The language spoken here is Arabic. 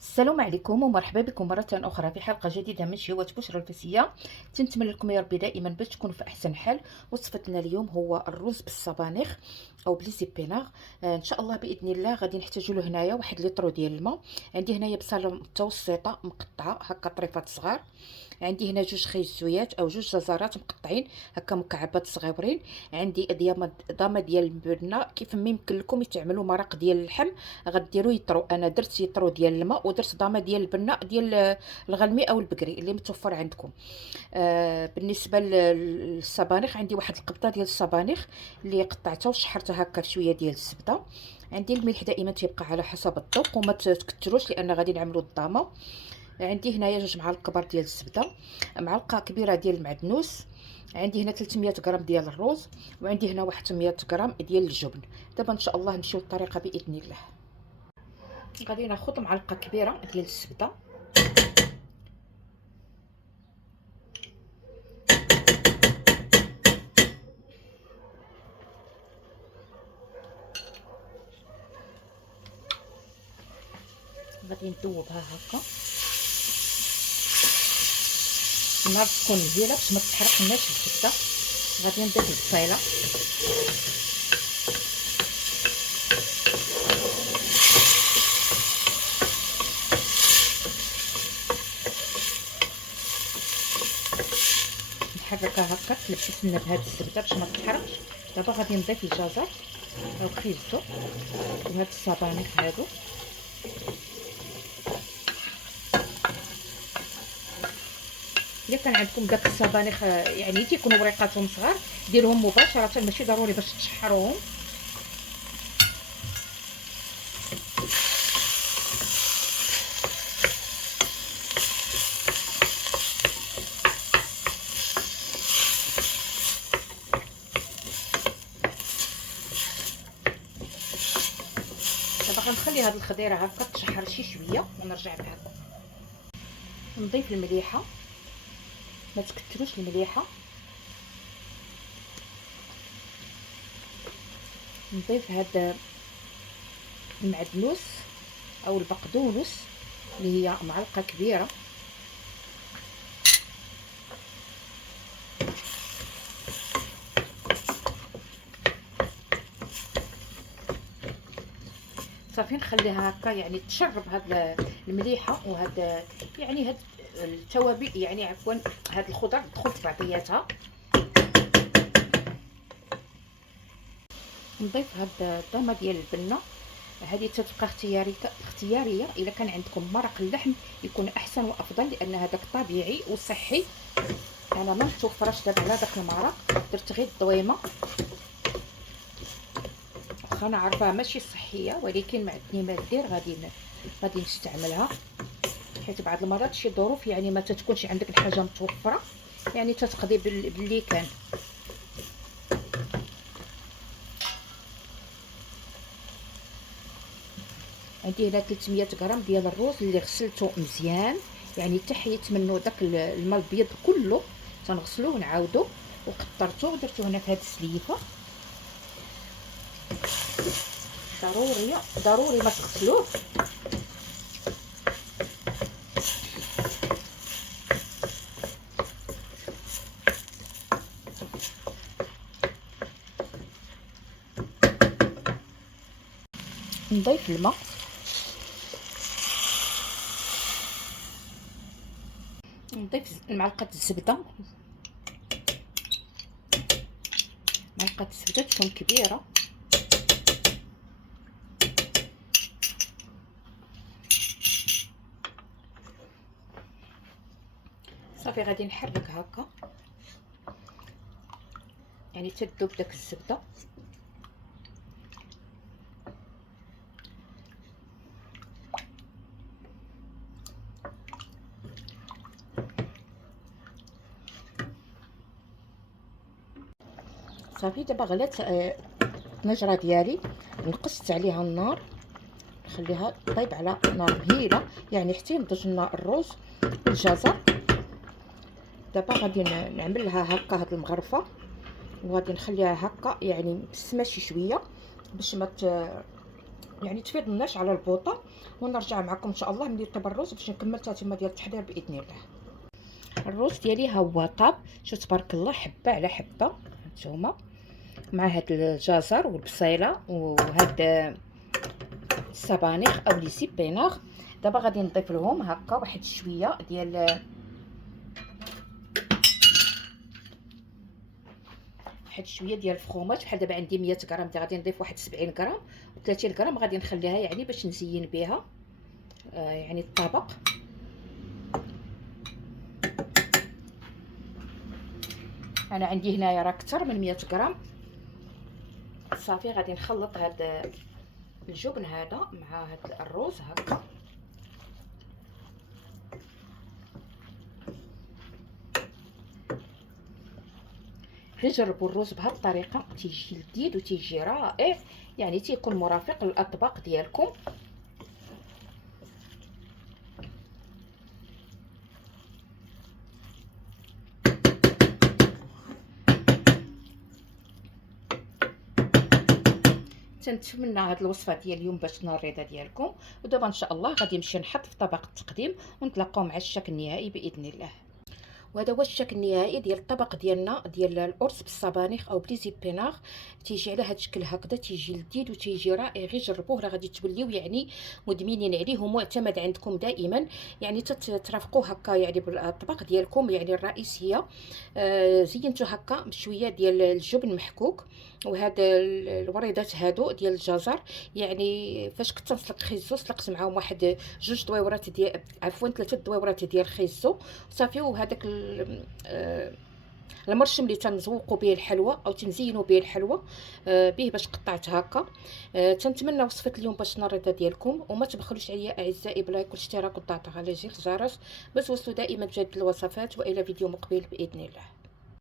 السلام عليكم ومرحبا بكم مرة أخرى في حلقة جديدة من شهوة بشرى الفسية. تنتمنى لكم يا ربي دائما باش تكونوا في أحسن حال. وصفتنا اليوم هو الرز بالصبانخ أو بلي زيبيناغ. إن شاء الله بإذن الله غادي نحتاجو له هنايا واحد لتر ديال الماء. عندي هنايا بصلة متوسطة مقطعة هكا طريفات صغار. عندي هنا جوج خيزويات او جوج جزرات مقطعين هكا مكعبات صغيورين. عندي ضامه ديال البنه. كيف ما يمكن لكم تعملوا مرق ديال اللحم غديروا يطرو. انا درت يطرو ديال الماء ودرت ضامه ديال البنه ديال الغلمي او البقري اللي متوفر عندكم. بالنسبه للصبانخ عندي واحد القبضه ديال الصبانخ اللي قطعتها وشحرتها هكا بشويه ديال الزبده. عندي الملح دائما تيبقى على حسب الذوق وما تكتروش لان غادي نعملوا الضامه. عندي هنايا جوج معالق كبار ديال الزبده، معلقه كبيره ديال المعدنوس. عندي هنا 300 غرام ديال الرز، وعندي هنا واحد 100 غرام ديال الجبن. دابا ان شاء الله نمشيو للطريقه باذن الله. غادي ناخذ معلقه كبيره ديال الزبده، غادي نذوبها هكا. النار تكون مزيانه باش ما تحرقناش الزبده. غادي نضيف البصيله، نحركها هكا تلبس لنا بهاد الزبده باش ما تحرقش. دابا غادي نضيف الجزر او خيزو وهاد الصبانخ هادو. الا كان عندكم داك الصبانخ يعني تيكونوا وريقاتهم صغار ديروهم مباشره، ماشي ضروري باش تشحروهم. دابا غنخلي هاد الخضيره هكا تشحر شي شويه ونرجع معكم. نضيف المليحه، ما تكتروش المليحه. نضيف هاد المعدنوس او البقدونس اللي هي معلقه كبيره. صافي نخليها هكا يعني تشرب هاد المليحه وهاد يعني هاد التوابل، يعني عفوا هاد الخضر تدخل في بعضياتها. نضيف هاد الضامه ديال البنه. هذه تتبقى اختياريه. الا كان عندكم مرق اللحم يكون احسن وافضل لان هذاك طبيعي وصحي. انا ما متوفرش دابا على داك المرق، درت غير الضويمه واخا انا عارفاها ماشي صحيه، ولكن ما عندني ما ندير غادي نستعملها. حيت بعض المرات شي ظروف يعني ما تتكونش عندك الحاجه متوفره، يعني تتقضي باللي كان. عندي هنا 300 غرام ديال الرز اللي غسلته مزيان، يعني تحيت منه داك الماء الابيض كله. تنغسلوه ونعاودو وقطرته ودرتو هنا في هذه السليفه. ضروري ما تغسلوه. نضيف الماء، نضيف معلقه الزبده. معلقه الزبده تكون كبيره. صافي غادي نحرك هكا يعني تذوب داك الزبده. صافي دابا غلات الطنجره ديالي، نقصت عليها النار نخليها طيب على نار مهيله يعني حتى ينضج لنا الرز والجزر. دابا غادي نعمل لها هكا هاد المغرفه وغادي نخليها هكا يعني مسمه شي شويه باش يعني تفيضناش على البوطه. ونرجع معكم ان شاء الله ملي يطيب الرز باش نكمل التتمه ديال التحضير باذن الله. الرز ديالي ها هو طاب، شوف تبارك الله، حبه على حبه هانتوما، مع هاد الجزر والبصيله وهاد السبانخ او لي سيبيناغ. دابا غادي نضيف لهم هكا واحد شويه ديال الفرماج. بحال دابا عندي 100 غرام، غادي نضيف واحد 70 غرام و30 غرام غادي نخليها يعني باش نزين بها يعني الطبق. انا عندي هنايا راه اكثر من 100 غرام. صافي غادي نخلط هاد الجبن هذا مع هاد الرز هكا. جربوا الرز بهذه الطريقه، تيجي لذيذ وتيجي رائع، يعني تيكون مرافق للاطباق ديالكم. تنتمنى هاد الوصفه ديال اليوم باش تنال الرضا ديالكم. ودابا ان شاء الله غادي نمشي نحط في طبق التقديم ونتلاقاو مع الشكل النهائي باذن الله. وهذا هو الشكل النهائي ديال الطبق ديالنا ديال القرص بالصبانخ او بلي زيبيناغ. تيجي على هذا الشكل هكذا، تيجي لذيذ وتيجي رائع. غير جربوه راه غادي توليو يعني مدمنين عليه ومعتمد عندكم دائما. يعني ترافقوه هكا يعني بالطبق ديالكم يعني الرئيسيه. زينتو هكا بشويه ديال الجبن محكوك وهذا الوريضات هادو ديال الجزر. يعني فاش كنت نسلق خيزو سلقت معاهم واحد 2 دويورات ديال عفوا 3 دويورات ديال الخيزو صافي. وهذاك المرشم اللي تنزوقوا به الحلوى او تنزينوا به الحلوى به باش قطعت هكا. تنتمنى وصفه اليوم باش تنال الرضا ديالكم. وما تبخلوش عليا اعزائي بلايك والاشتراك والضغط على زر الجرس باش توصلوا دائما بجديد الوصفات. والى فيديو مقبل باذن الله.